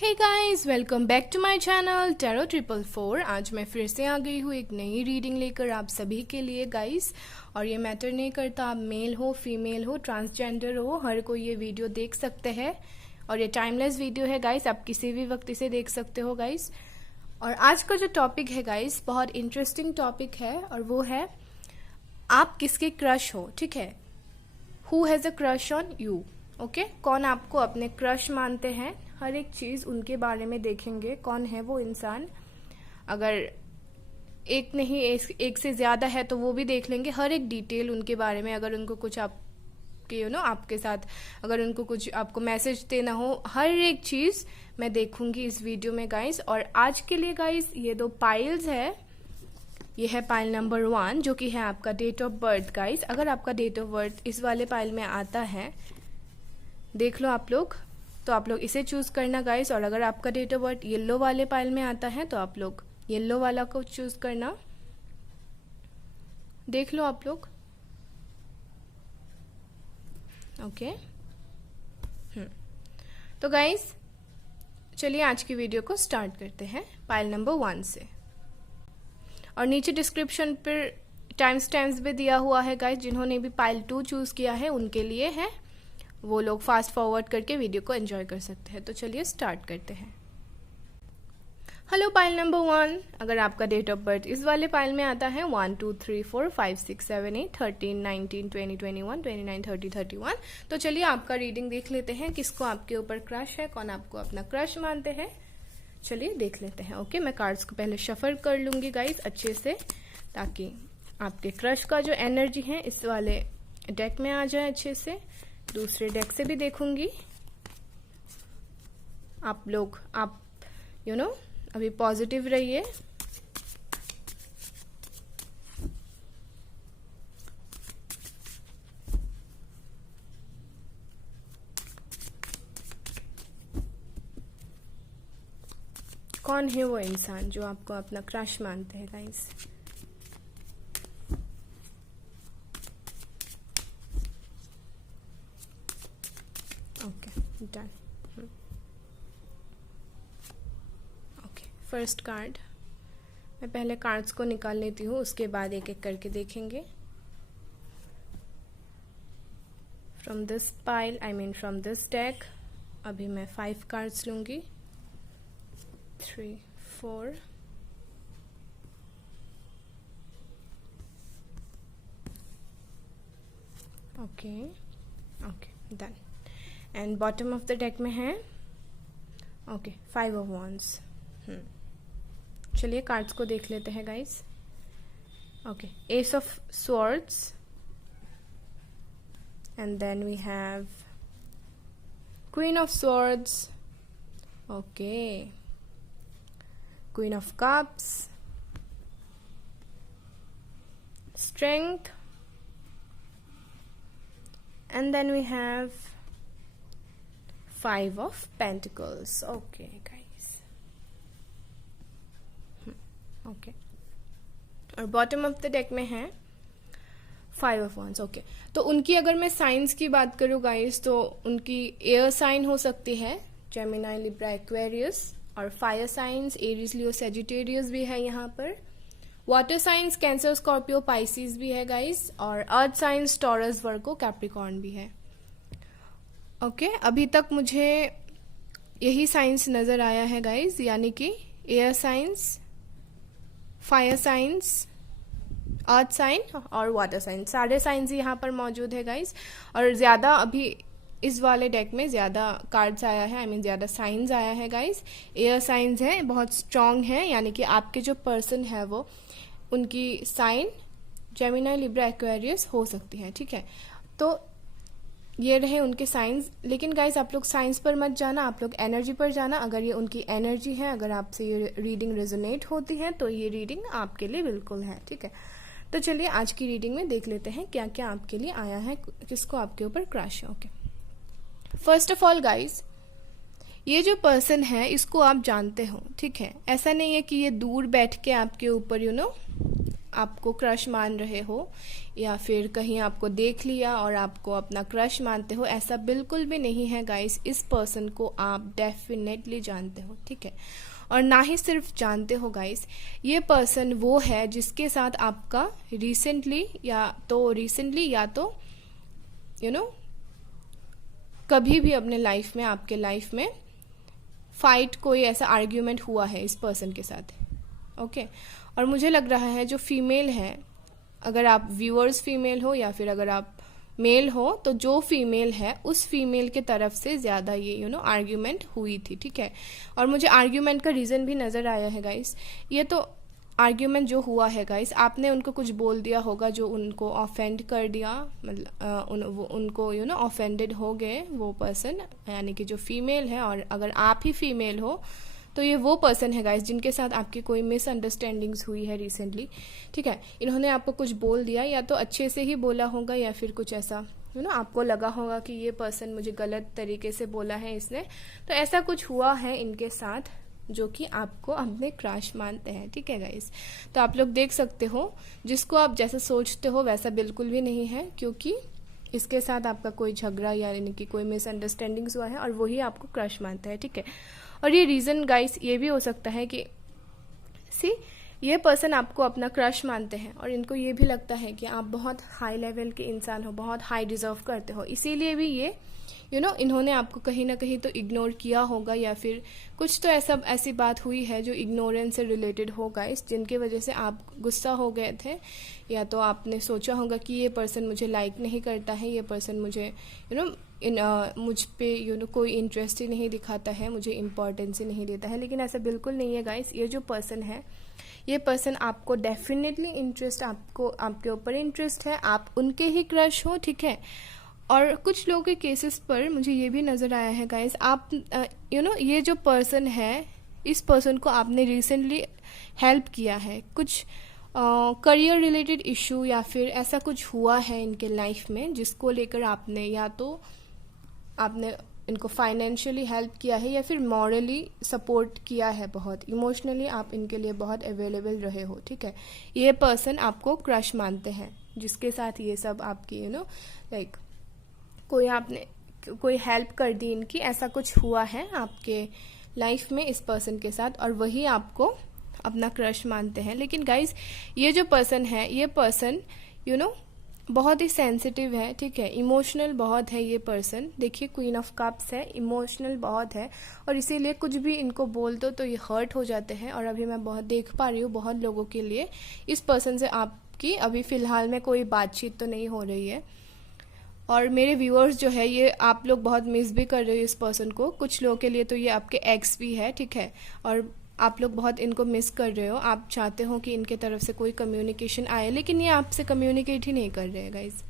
Hey guys, welcome back to my channel tarot 444। आज मैं फिर से आ गई हूँ एक नई रीडिंग लेकर आप सभी के लिए गाइस। और ये मैटर नहीं करता आप मेल हो, फीमेल हो, ट्रांसजेंडर हो, हर कोई ये वीडियो देख सकते हैं। और ये टाइमलेस वीडियो है गाइस, आप किसी भी वक्त इसे देख सकते हो गाइस। और आज का जो टॉपिक है गाइस बहुत इंटरेस्टिंग टॉपिक है और वो है आप किसके क्रश हो। ठीक है, who has a crush on you. Okay, कौन आपको अपने क्रश मानते हैं, हर एक चीज़ उनके बारे में देखेंगे। कौन है वो इंसान, अगर एक नहीं एक से ज़्यादा है तो वो भी देख लेंगे, हर एक डिटेल उनके बारे में। अगर उनको कुछ आपके आपके साथ अगर उनको कुछ आपको मैसेज देना हो, हर एक चीज़ मैं देखूंगी इस वीडियो में गाइस। और आज के लिए गाइस ये दो पाइल्स है। ये है पाइल नंबर 1 जो कि है आपका डेट ऑफ बर्थ गाइस। अगर आपका डेट ऑफ बर्थ इस वाले पाइल में आता है, देख लो आप लोग, तो आप लोग इसे चूज करना गाइस। और अगर आपका डेट ऑफ बर्थ येलो वाले पाइल में आता है तो आप लोग येलो वाला को चूज करना। देख लो आप लोग। ओके, तो गाइस चलिए आज की वीडियो को स्टार्ट करते हैं पाइल नंबर 1 से। और नीचे डिस्क्रिप्शन पर टाइम स्टैम्प्स भी दिया हुआ है गाइस। जिन्होंने भी पाइल 2 चूज किया है उनके लिए है, वो लोग फास्ट फॉरवर्ड करके वीडियो को एंजॉय कर सकते हैं। तो चलिए स्टार्ट करते हैं। हेलो पाइल नंबर 1, अगर आपका डेट ऑफ बर्थ इस वाले पाइल में आता है 1 2 3 4 5 6 7 8 13 19 20 21 29 30 31, तो चलिए आपका रीडिंग देख लेते हैं। किसको आपके ऊपर क्रश है, कौन आपको अपना क्रश मानते हैं, चलिए देख लेते हैं। ओके, मैं कार्ड्स को पहले शफल कर लूंगी गाइस अच्छे से, ताकि आपके क्रश का जो एनर्जी है इस वाले डेक में आ जाए अच्छे से। दूसरे डेक से भी देखूंगी। आप लोग अभी पॉजिटिव रहिए। कौन है वो इंसान जो आपको अपना क्रश मानते हैं guys. Okay, done. Okay, first card मैं पहले कार्ड्स को निकाल लेती हूँ, उसके बाद एक एक करके देखेंगे। From this pile, I mean from this deck, अभी मैं 5 कार्ड्स लूंगी। 3 4 okay okay, done. And bottom of the deck में है ओके 5 ऑफ wands। चलिए कार्ड्स को देख लेते हैं guys. Okay, ace of swords, and then we have queen of swords, okay, queen of cups, strength, and then we have 5 of pentacles। okay guys, okay, और bottom of the deck में है 5 of wands। Okay, तो उनकी अगर मैं science की बात करूँ गाइस, तो उनकी एयर साइन हो सकती है, जेमिनी, लिब्रा, एक्वेरियस। और फायर साइंस एरीज, लियो, सेजिटेरियस भी है यहाँ पर। Water science cancer, Scorpio, Pisces भी है गाइस। और अर्थ साइंस टॉरस, वर्गो, कैप्रिकॉर्न भी है। ओके, अभी तक मुझे यही साइंस नजर आया है गाइस, यानी कि air signs, fire signs, earth sign और वाटर साइंस, सारे साइंस यहाँ पर मौजूद है गाइस। और ज्यादा अभी इस वाले डेक में ज्यादा कार्ड्स आया है, आई मीन ज्यादा साइंस आया है गाइस। एयर साइंस है, बहुत स्ट्रांग है, यानी कि आपके जो पर्सन है वो, उनकी साइन जेमिनी, लिब्रा, एक्वेरियस हो सकती है। ठीक है, तो ये रहे उनके साइंस। लेकिन गाइस आप लोग साइंस पर मत जाना, आप लोग एनर्जी पर जाना। अगर ये उनकी एनर्जी है, अगर आपसे ये रीडिंग रेजोनेट होती है तो ये रीडिंग आपके लिए बिल्कुल है। ठीक है, तो चलिए आज की रीडिंग में देख लेते हैं क्या क्या आपके लिए आया है, किसको आपके ऊपर क्रश है। Okay, first of all guys, ये जो पर्सन है इसको आप जानते हो। ठीक है, ऐसा नहीं है कि ये दूर बैठ के आपके ऊपर आपको क्रश मान रहे हो या फिर कहीं आपको देख लिया और आपको अपना क्रश मानते हो, ऐसा बिल्कुल भी नहीं है गाइस। इस पर्सन को आप डेफिनेटली जानते हो, ठीक है। और ना ही सिर्फ जानते हो गाइस, ये पर्सन वो है जिसके साथ आपका रिसेंटली या तो कभी भी अपने लाइफ में, आपके लाइफ में फाइट, कोई ऐसा आर्ग्यूमेंट हुआ है इस पर्सन के साथ, ओके। और मुझे लग रहा है जो फीमेल है, अगर आप व्यूअर्स फीमेल हो या फिर अगर आप मेल हो, तो जो फीमेल है उस फीमेल के तरफ से ज़्यादा ये आर्ग्यूमेंट हुई थी, ठीक है। और मुझे आर्ग्यूमेंट का रीज़न भी नज़र आया है गाइस। ये तो आर्ग्यूमेंट जो हुआ है गाइस, आपने उनको कुछ बोल दिया होगा जो उनको ऑफेंड कर दिया, मतलब उनको ऑफेंडेड हो गए वो पर्सन, यानी कि जो फीमेल है। और अगर आप ही फीमेल हो तो ये वो पर्सन है गाइस जिनके साथ आपकी कोई मिसअंडरस्टैंडिंग्स हुई है रिसेंटली, ठीक है। इन्होंने आपको कुछ बोल दिया, या तो अच्छे से ही बोला होगा या फिर कुछ ऐसा आपको लगा होगा कि ये पर्सन मुझे गलत तरीके से बोला है इसने, तो ऐसा कुछ हुआ है इनके साथ जो कि आपको अपने क्रश मानते हैं, ठीक है गाइस। तो आप लोग देख सकते हो, जिसको आप जैसा सोचते हो वैसा बिल्कुल भी नहीं है, क्योंकि इसके साथ आपका कोई झगड़ा यानी कि कोई मिसअंडरस्टैंडिंग्स हुआ है और वही आपको क्रश मानता है, ठीक है। और ये रीज़न गाइस ये भी हो सकता है कि ये पर्सन आपको अपना क्रश मानते हैं और इनको ये भी लगता है कि आप बहुत हाई लेवल के इंसान हो, बहुत हाई डिजर्व करते हो, इसीलिए भी ये इन्होंने आपको कहीं ना कहीं तो इग्नोर किया होगा, या फिर कुछ तो ऐसी बात हुई है जो इग्नोरेंस से रिलेटेड होगा, जिनके वजह से आप गुस्सा हो गए थे, या तो आपने सोचा होगा कि ये पर्सन मुझे लाइक नहीं करता है, ये पर्सन मुझे मुझ पे कोई इंटरेस्ट ही नहीं दिखाता है, मुझे इम्पोर्टेंस ही नहीं देता है। लेकिन ऐसा बिल्कुल नहीं है गाइस। ये जो पर्सन है, ये पर्सन आपको डेफिनेटली आपके ऊपर इंटरेस्ट है, आप उनके ही क्रश हो, ठीक है। और कुछ लोगों के केसेस पर मुझे ये भी नज़र आया है गाइस, आप ये जो पर्सन है, इस पर्सन को आपने रिसेंटली हेल्प किया है, कुछ करियर रिलेटेड इशू या फिर ऐसा कुछ हुआ है इनके लाइफ में जिसको लेकर आपने या तो आपने इनको फाइनेंशियली हेल्प किया है या फिर मॉरली सपोर्ट किया है, बहुत इमोशनली आप इनके लिए बहुत अवेलेबल रहे हो, ठीक है। ये पर्सन आपको क्रश मानते हैं, जिसके साथ ये सब आपकी लाइक कोई हेल्प कर दी इनकी, ऐसा कुछ हुआ है आपके लाइफ में इस पर्सन के साथ, और वही आपको अपना क्रश मानते हैं। लेकिन गाइज ये जो पर्सन है, ये पर्सन बहुत ही सेंसिटिव है, ठीक है, इमोशनल बहुत है ये पर्सन। देखिए क्वीन ऑफ कप्स है, इमोशनल बहुत है, और इसीलिए कुछ भी इनको बोल दो तो ये हर्ट हो जाते हैं। और अभी मैं बहुत देख पा रही हूँ बहुत लोगों के लिए इस पर्सन से आपकी अभी फ़िलहाल में कोई बातचीत तो नहीं हो रही है। और मेरे व्यूअर्स जो है, ये आप लोग बहुत मिस भी कर रहे हो इस पर्सन को। कुछ लोगों के लिए तो ये आपके एक्स भी है, ठीक है, और आप लोग बहुत इनको मिस कर रहे हो। आप चाहते हो कि इनके तरफ से कोई कम्युनिकेशन आए, लेकिन ये आपसे कम्युनिकेट ही नहीं कर रहे हैं गाइज।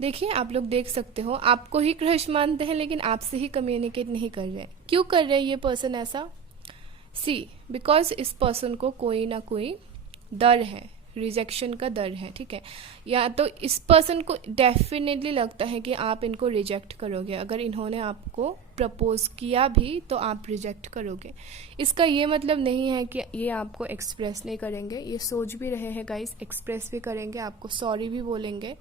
देखिए आप लोग देख सकते हो, आपको ही क्रश मानते हैं लेकिन आपसे ही कम्युनिकेट नहीं कर रहे हैं। क्यों कर रहे हैं ये पर्सन ऐसा? बिकॉज इस पर्सन को कोई ना कोई डर है, रिजेक्शन का डर है, ठीक है। या तो इस पर्सन को डेफिनेटली लगता है कि आप इनको रिजेक्ट करोगे, अगर इन्होंने आपको प्रपोज किया भी तो आप रिजेक्ट करोगे। इसका ये मतलब नहीं है कि ये आपको एक्सप्रेस नहीं करेंगे, ये सोच भी रहे हैं गाइस, एक्सप्रेस भी करेंगे, आपको सॉरी भी बोलेंगे,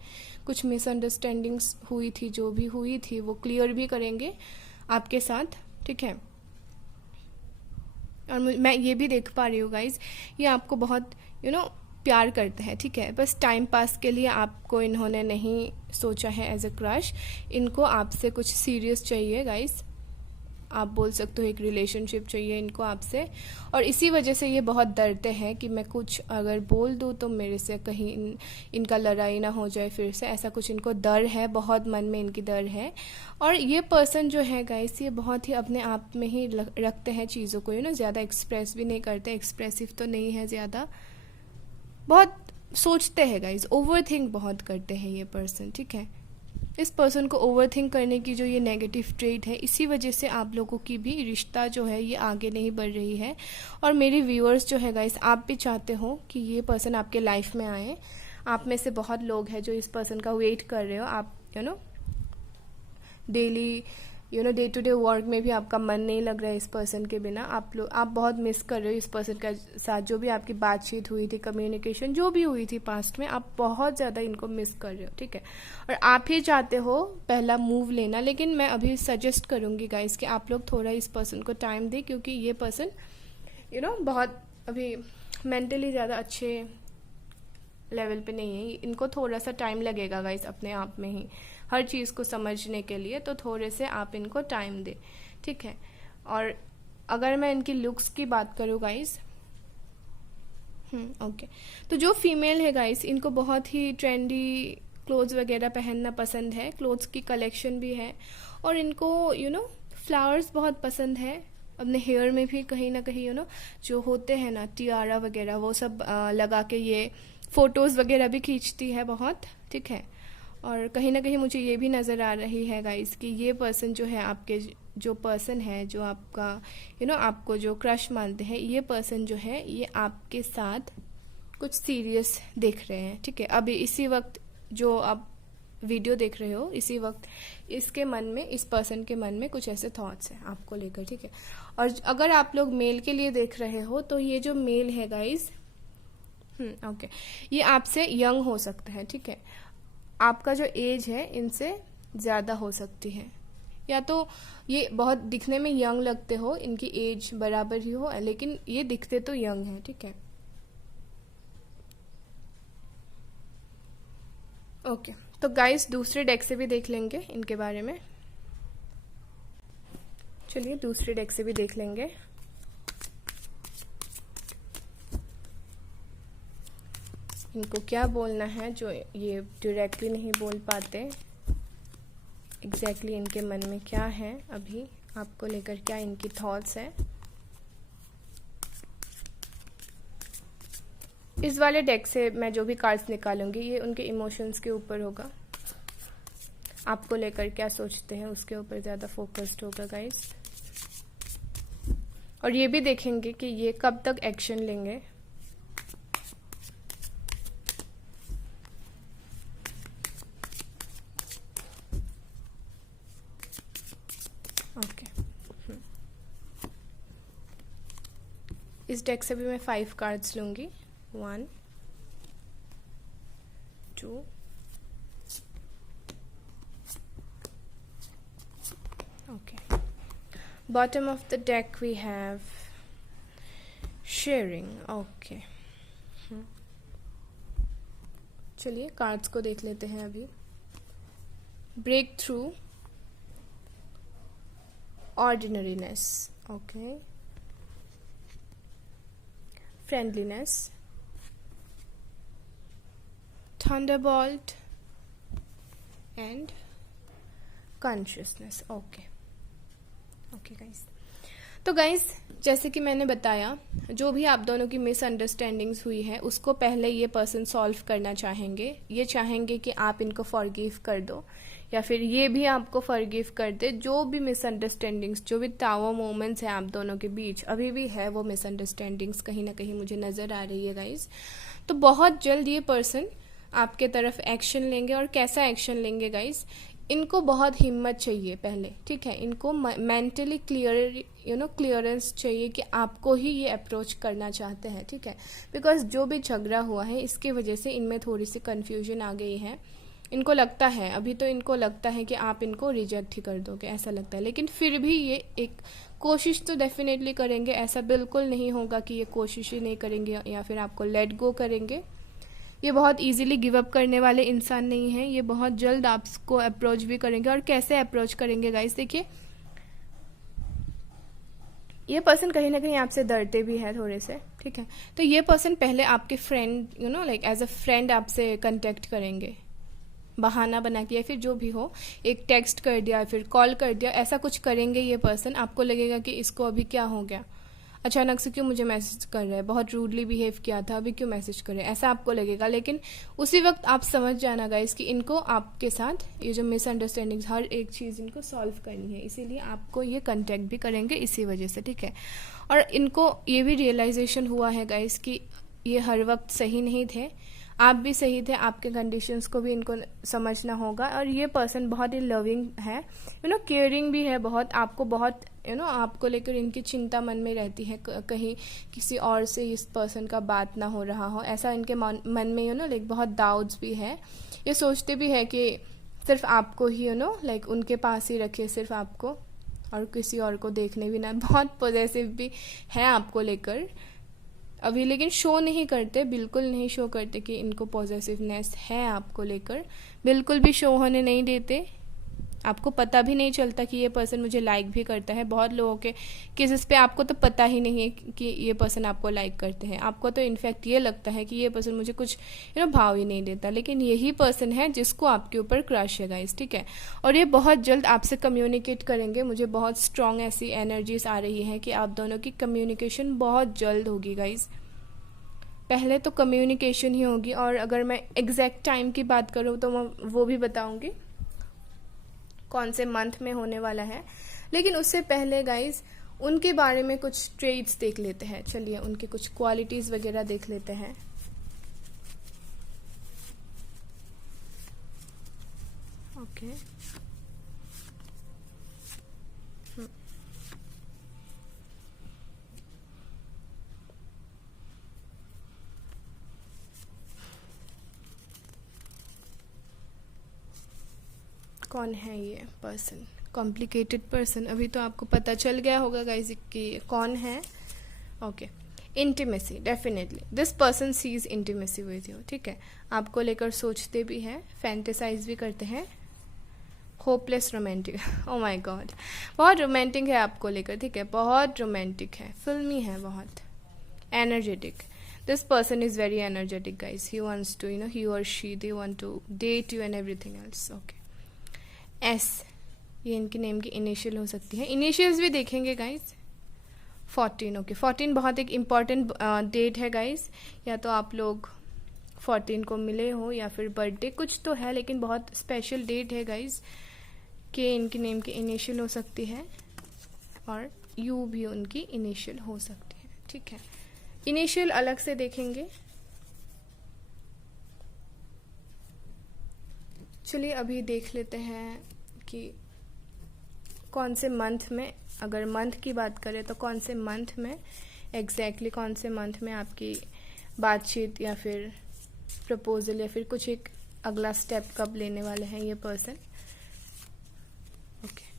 कुछ मिसअंडरस्टैंडिंग्स हुई थी, जो भी हुई थी वो क्लियर भी करेंगे आपके साथ, ठीक है। और मैं ये भी देख पा रही हूँ गाइज, ये आपको बहुत प्यार करते हैं, ठीक है। बस टाइम पास के लिए आपको इन्होंने नहीं सोचा है एज अ क्रश, इनको आपसे कुछ सीरियस चाहिए गाइस। आप बोल सकते हो एक रिलेशनशिप चाहिए इनको आपसे, और इसी वजह से ये बहुत डरते हैं कि मैं कुछ अगर बोल दूँ तो मेरे से कहीं इनका लड़ाई ना हो जाए फिर से, ऐसा कुछ इनको डर है, बहुत मन में इनकी डर है। और ये पर्सन जो है गाइस, ये बहुत ही अपने आप में ही रखते हैं चीज़ों को, ज़्यादा एक्सप्रेस भी नहीं करते, एक्सप्रेसिव तो नहीं है ज़्यादा, बहुत सोचते हैं गाइज, ओवर थिंक बहुत करते हैं ये पर्सन, ठीक है। इस पर्सन को ओवर थिंक करने की जो ये नेगेटिव ट्रेट है, इसी वजह से आप लोगों की भी रिश्ता जो है ये आगे नहीं बढ़ रही है। और मेरे व्यूअर्स जो है गाइज, आप भी चाहते हो कि ये पर्सन आपके लाइफ में आए। आप में से बहुत लोग हैं जो इस पर्सन का वेट कर रहे हो, आप daily day to day work में भी आपका मन नहीं लग रहा है इस पर्सन के बिना, आप बहुत मिस कर रहे हो इस पर्सन के साथ। जो भी आपकी बातचीत हुई थी, कम्युनिकेशन जो भी हुई थी पास्ट में, आप बहुत ज़्यादा इनको मिस कर रहे हो, ठीक है। और आप ही चाहते हो पहला मूव लेना, लेकिन मैं अभी सजेस्ट करूँगी गाइस कि आप लोग थोड़ा इस पर्सन को टाइम दें, क्योंकि ये पर्सन बहुत अभी मेंटली ज़्यादा अच्छे लेवल पे नहीं है। इनको थोड़ा सा टाइम लगेगा गाइस अपने आप में ही हर चीज़ को समझने के लिए, तो थोड़े से आप इनको टाइम दे, ठीक है। और अगर मैं इनकी लुक्स की बात करूँ गाइस, ओके, तो जो फीमेल है गाइस, इनको बहुत ही ट्रेंडी क्लोथ्स वगैरह पहनना पसंद है, क्लोथ्स की कलेक्शन भी है, और इनको फ्लावर्स बहुत पसंद है। अपने हेयर में भी कहीं ना कहीं जो होते हैं ना टियारा वगैरह, वो सब लगा के ये फोटोज़ वगैरह भी खींचती है बहुत, ठीक है। और कहीं ना कहीं मुझे ये भी नज़र आ रही है गाइस कि ये पर्सन जो है, आपके जो पर्सन है, जो आपका आपको जो क्रश मानते हैं, ये पर्सन जो है ये आपके साथ कुछ सीरियस देख रहे हैं, ठीक है। अभी इसी वक्त जो आप वीडियो देख रहे हो, इसी वक्त इसके मन में, इस पर्सन के मन में कुछ ऐसे थॉट्स हैं आपको लेकर, ठीक है। और अगर आप लोग मेल के लिए देख रहे हो, तो ये जो मेल है गाइस, ओके, ये आपसे यंग हो सकता है, ठीक है। आपका जो एज है इनसे ज़्यादा हो सकती है, या तो ये बहुत दिखने में यंग लगते हो, इनकी एज बराबर ही हो, लेकिन ये दिखते तो यंग है, ठीक है। ओके, तो गाइस दूसरे डेक से भी देख लेंगे इनके बारे में। चलिए दूसरे डेक से भी देख लेंगे। इनको क्या बोलना है जो ये डायरेक्टली नहीं बोल पाते, एग्जैक्टली इनके मन में क्या है अभी आपको लेकर, क्या इनकी थॉट्स है। इस वाले डेक से मैं जो भी कार्ड्स निकालूंगी, ये उनके इमोशंस के ऊपर होगा, आपको लेकर क्या सोचते हैं उसके ऊपर ज़्यादा फोकस्ड होगा गाइस। और ये भी देखेंगे कि ये कब तक एक्शन लेंगे। ओके, इस डेक से भी मैं 5 कार्ड्स लूंगी, 1 2 okay. Bottom of the deck we have sharing, okay. चलिए कार्ड्स को देख लेते हैं अभी। Breakthrough, ordinariness, okay. Friendliness, thunderbolt and consciousness, okay. Okay guys, तो गाइस जैसे कि मैंने बताया, जो भी आप दोनों की मिसअंडरस्टैंडिंग्स हुई है उसको पहले ये पर्सन सॉल्व करना चाहेंगे। ये चाहेंगे कि आप इनको फॉरगिव कर दो, या फिर ये भी आपको फॉरगिव कर दे। जो भी मिसअंडरस्टैंडिंग्स, जो भी तावा मोमेंट्स हैं आप दोनों के बीच अभी भी है, वो मिसअंडरस्टैंडिंग्स कहीं ना कहीं मुझे नज़र आ रही है गाइस। तो बहुत जल्द ये पर्सन आपके तरफ एक्शन लेंगे। और कैसा एक्शन लेंगे गाइस, इनको बहुत हिम्मत चाहिए पहले, ठीक है। इनको मेंटली क्लियरेंस चाहिए कि आपको ही ये अप्रोच करना चाहते हैं, ठीक है। बिकॉज जो भी झगड़ा हुआ है इसकी वजह से इनमें थोड़ी सी कन्फ्यूजन आ गई है। इनको लगता है, अभी तो इनको लगता है कि आप इनको रिजेक्ट ही कर दोगे, ऐसा लगता है। लेकिन फिर भी ये एक कोशिश तो डेफिनेटली करेंगे। ऐसा बिल्कुल नहीं होगा कि ये कोशिश ही नहीं करेंगे या फिर आपको लेट गो करेंगे। ये बहुत इजीली गिव अप करने वाले इंसान नहीं है। ये बहुत जल्द आपको अप्रोच भी करेंगे। और कैसे अप्रोच करेंगे गाइस, देखिए ये पर्सन कहीं ना कहीं आपसे डरते भी है थोड़े से, ठीक है। तो ये पर्सन पहले आपके friend like as a friend आपसे कांटेक्ट करेंगे, बहाना बना के या फिर जो भी हो, एक टेक्स्ट कर दिया फिर कॉल कर दिया, ऐसा कुछ करेंगे ये पर्सन। आपको लगेगा कि इसको अभी क्या हो गया, अचानक से क्यों मुझे मैसेज कर रहा है, बहुत रूडली बिहेव किया था, अभी क्यों मैसेज कर रहे हैं, ऐसा आपको लगेगा। लेकिन उसी वक्त आप समझ जाना गाइस कि इनको आपके साथ ये जो मिसअंडरस्टैंडिंग्स, हर एक चीज़ इनको सॉल्व करनी है, इसीलिए आपको ये कांटेक्ट भी करेंगे इसी वजह से, ठीक है। और इनको ये भी रियलाइजेशन हुआ है गाइस कि ये हर वक्त सही नहीं थे। आप भी सही थे, आपके कंडीशंस को भी इनको समझना होगा। और ये पर्सन बहुत ही लविंग है, केयरिंग भी है बहुत, आपको बहुत आपको लेकर इनकी चिंता मन में रहती है, कहीं किसी और से इस पर्सन का बात ना हो रहा हो, ऐसा इनके मन में लाइक बहुत डाउट्स भी है। ये सोचते भी है कि सिर्फ आपको ही लाइक उनके पास ही रखे, सिर्फ आपको, और किसी और को देखने भी ना। बहुत पॉजेसिव भी है आपको लेकर अभी, लेकिन शो नहीं करते, बिल्कुल नहीं शो करते कि इनको पॉजेसिवनेस है आपको लेकर, बिल्कुल भी शो होने नहीं देते। आपको पता भी नहीं चलता कि ये पर्सन मुझे लाइक भी करता है। बहुत लोगों के केसेस पे आपको तो पता ही नहीं है कि ये पर्सन आपको लाइक करते हैं, आपको तो इनफैक्ट ये लगता है कि ये पर्सन मुझे कुछ भाव ही नहीं देता, लेकिन यही पर्सन है जिसको आपके ऊपर क्रश है गाइस, ठीक है। और ये बहुत जल्द आपसे कम्युनिकेट करेंगे, मुझे बहुत स्ट्रांग ऐसी एनर्जीज आ रही है कि आप दोनों की कम्युनिकेशन बहुत जल्द होगी गाइस। पहले तो कम्युनिकेशन ही होगी, और अगर मैं एग्जैक्ट टाइम की बात करूँ तो मैं वो भी बताऊंगी कौन से मंथ में होने वाला है। लेकिन उससे पहले गाइस उनके बारे में कुछ ट्रेट्स देख लेते हैं। चलिए उनकी कुछ क्वालिटीज वगैरह देख लेते हैं। ओके कौन है ये पर्सन? Complicated person. अभी तो आपको पता चल गया होगा गाइस कि कौन है। Okay, intimacy, definitely this person sees intimacy with you, ठीक है। आपको लेकर सोचते भी हैं, फैंटेसाइज भी करते हैं। Hopeless romantic, oh my God, बहुत रोमांटिक है आपको लेकर, ठीक है, बहुत रोमांटिक है, फिल्मी है, बहुत energetic. This person is very energetic guys, he wants to he or she, they want to date you and everything else. Okay, S, ये इनके नेम की इनिशियल हो सकती है। इनिशियल्स भी देखेंगे गाइस। 14, ओके, 14 बहुत एक इम्पॉर्टेंट डेट है गाइस। या तो आप लोग 14 को मिले हो या फिर बर्थडे कुछ तो है, लेकिन बहुत स्पेशल डेट है गाइस कि इनके नेम की इनिशियल हो सकती है, और यू भी उनकी इनिशियल हो सकती है, ठीक है। इनिशियल अलग से देखेंगे। चलिए अभी देख लेते हैं कि कौन से मंथ में, अगर मंथ की बात करें तो कौन से मंथ में एग्जैक्टली कौन से मंथ में आपकी बातचीत या फिर प्रपोजल या फिर कुछ एक अगला स्टेप कब लेने वाले हैं ये person. Okay,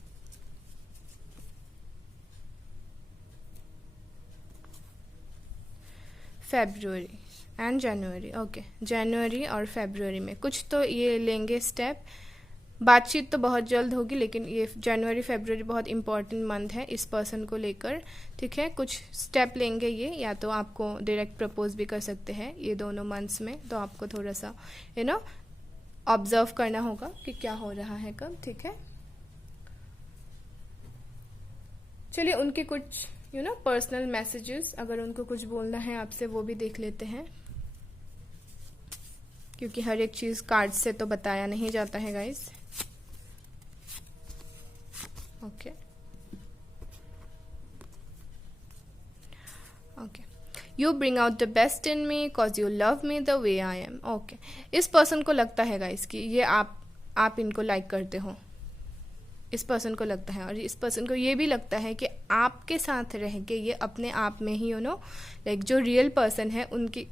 February and January. Okay, जनवरी और फेब्रुअरी में कुछ तो ये लेंगे स्टेप। बातचीत तो बहुत जल्द होगी, लेकिन ये जनवरी फेब्रुअरी बहुत इंपॉर्टेंट मंथ है इस पर्सन को लेकर, ठीक है। कुछ स्टेप लेंगे ये, या तो आपको डायरेक्ट प्रपोज भी कर सकते हैं ये दोनों मंथ्स में, तो आपको थोड़ा सा ऑब्जर्व करना होगा कि क्या हो रहा है कब, ठीक है। चलिए उनके कुछ पर्सनल मैसेजेस, अगर उनको कुछ बोलना है आपसे वो भी देख लेते हैं, क्योंकि हर एक चीज कार्ड से तो बताया नहीं जाता है guys. Okay okay, you bring out the best in me cause you love me the way I am. Okay, इस पर्सन को लगता है गाइस कि ये आप इनको लाइक करते हो, इस पर्सन को लगता है, और इस पर्सन को ये भी लगता है कि आपके साथ रह के ये अपने आप में ही लाइक जो रियल पर्सन है उनकी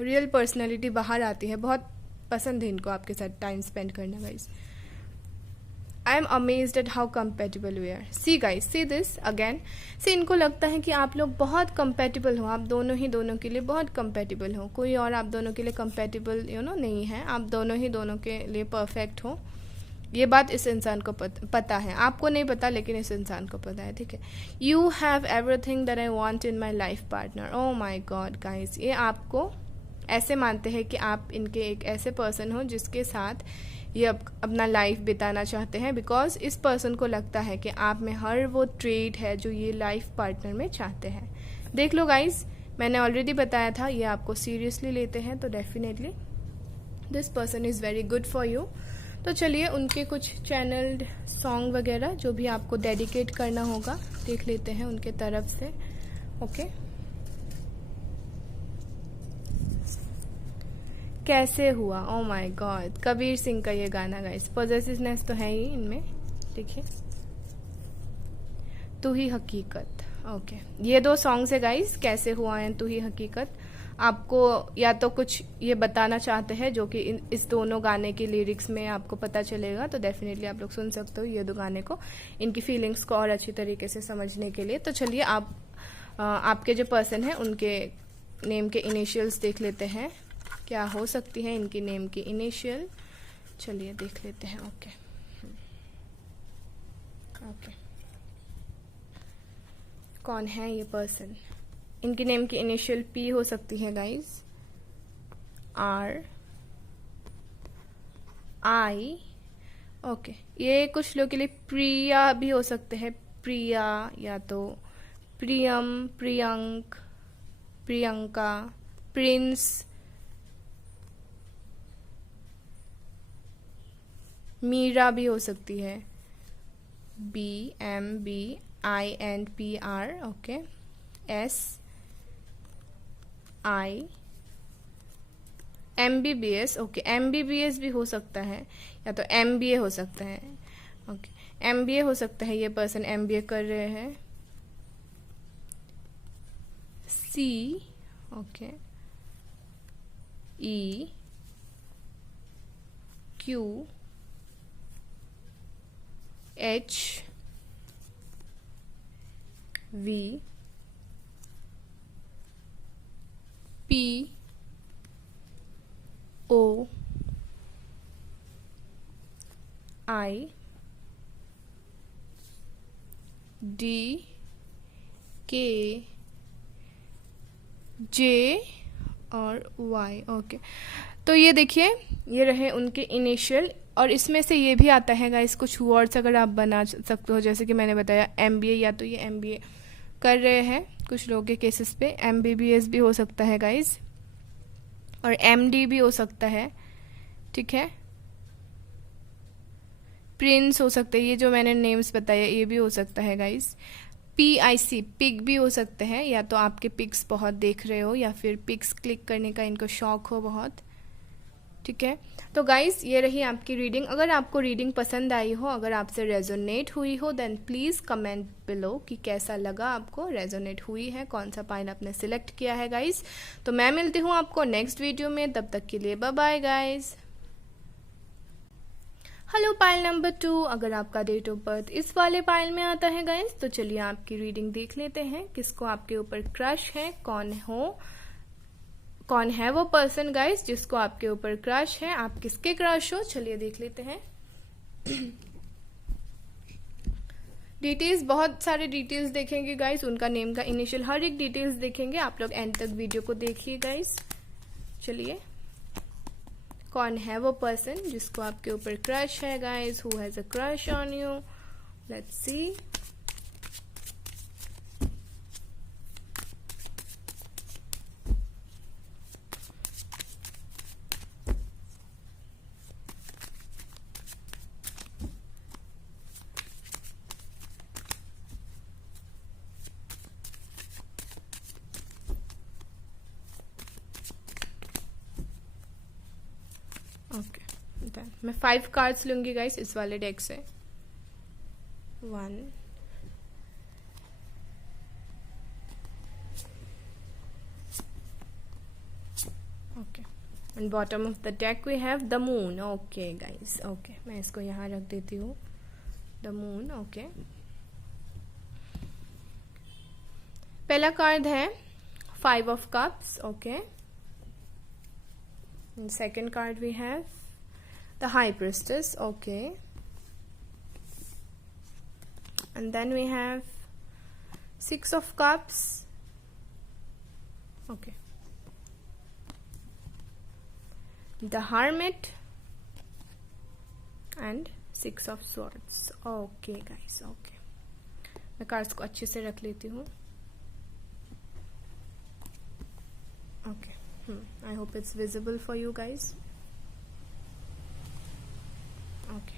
रियल पर्सनैलिटी बाहर आती है। बहुत पसंद है इनको आपके साथ टाइम स्पेंड करना guys. I am amazed at how compatible we are. See guys, see this again. See इनको लगता है कि आप लोग बहुत कंपेटेबल हो, आप दोनों ही दोनों के लिए बहुत कंपेटेबल हो, कोई और आप दोनों के लिए कंपेटेबल नहीं है, आप दोनों ही दोनों के लिए परफेक्ट हो। ये बात इस इंसान को पता है, आपको नहीं पता लेकिन इस इंसान को पता है, ठीक है। You have everything that I want in my life partner. Oh my God guys, ये आपको ऐसे मानते हैं कि आप इनके एक ऐसे पर्सन हो जिसके साथ ये अपना लाइफ बिताना चाहते हैं, बिकॉज इस पर्सन को लगता है कि आप में हर वो ट्रेट है जो ये लाइफ पार्टनर में चाहते हैं। देख लो गाइस, मैंने ऑलरेडी बताया था ये आपको सीरियसली लेते हैं, तो definitely this person is very good for you. तो चलिए उनके कुछ चैनल्ड सॉन्ग वगैरह जो भी आपको डेडिकेट करना होगा देख लेते हैं उनके तरफ से। ओके, कैसे हुआ, oh my God, Kabir Singh का ये गाना गाइस। पॉजेसिवनेस तो है ही इनमें, देखिए। तू ही हकीकत, ओके। ये दो सॉन्ग्स है गाइस, कैसे हुआ है तू ही हकीकत। आपको या तो कुछ ये बताना चाहते हैं जो कि इस दोनों गाने की लिरिक्स में आपको पता चलेगा, तो डेफिनेटली आप लोग सुन सकते हो ये दो गाने को, इनकी फीलिंग्स को और अच्छी तरीके से समझने के लिए। तो चलिए आप आपके जो पर्सन है उनके नेम के इनिशियल्स देख लेते हैं, क्या हो सकती है इनकी नेम की इनिशियल। चलिए देख लेते हैं। ओके ओके, कौन है ये पर्सन? इनकी नेम की इनिशियल पी हो सकती है गाइस, आर, आई, ओके। ये कुछ लोग के लिए प्रिया भी हो सकते हैं, प्रिया, या तो प्रियम, प्रियंक, प्रियंका, प्रिंस, मीरा भी हो सकती है, B M B I and P R, okay. S I, MBBS, ओके। MBBS भी हो सकता है, या तो MBA हो सकता है, ओके। MBA हो सकता है, ये पर्सन MBA कर रहे हैं। C, okay. E, Q, H, V, P, O, I, D, K, J और Y, ओके। तो ये देखिए, ये रहे उनके इनिशियल, और इसमें से ये भी आता है गाइस कुछ वर्ड्स अगर आप बना सकते हो, जैसे कि मैंने बताया MBA, या तो ये MBA कर रहे हैं कुछ लोगों के केसेस पे। MBBS भी हो सकता है गाइस, और MD भी हो सकता है, ठीक है। प्रिंस हो सकता है, ये जो मैंने नेम्स बताया ये भी हो सकता है गाइस। PIC, पिग भी हो सकते हैं, या तो आपके पिक्स बहुत देख रहे हो या फिर पिक्स क्लिक करने का इनको शौक हो बहुत, ठीक है। तो गाइस ये रही आपकी रीडिंग। अगर आपको रीडिंग पसंद आई हो, अगर आपसे रेजोनेट हुई हो, देन प्लीज़ कमेंट बिलो कि कैसा लगा आपको, रेजोनेट हुई है, कौन सा पाइल आपने सिलेक्ट किया है गाइस। तो मैं मिलती हूँ आपको नेक्स्ट वीडियो में, तब तक के लिए bye bye guys. Hello pile number 2, अगर आपका डेट ऑफ बर्थ इस वाले पाइल में आता है गाइस, तो चलिए आपकी रीडिंग देख लेते हैं, किसको आपके ऊपर क्रश है, कौन है वो पर्सन गाइस जिसको आपके ऊपर क्रश है, आप किसके क्रश हो, चलिए देख लेते हैं। डिटेल्स, बहुत सारे डिटेल्स देखेंगे गाइस, उनका नेम का इनिशियल, हर एक डिटेल्स देखेंगे। आप लोग एंड तक वीडियो को देखिए गाइस। चलिए, कौन है वो पर्सन जिसको आपके ऊपर क्रश है guys, who has a crush on you, let's see. Okay, done. मैं 5 कार्ड्स लूंगी गाइस इस वाले डेक से। 1, okay, and bottom of the deck we have the moon, okay guys, okay. मैं इसको यहाँ रख देती हूँ, द मून, ओके। पहला कार्ड है 5 of cups, okay. In second card we have the High Priestess, okay. And then we have 6 of Cups, okay. The Hermit and 6 of Swords, okay guys, okay. मैं cards को अच्छे से रख लेती हूँ, okay. I hope it's visible for you guys. Okay.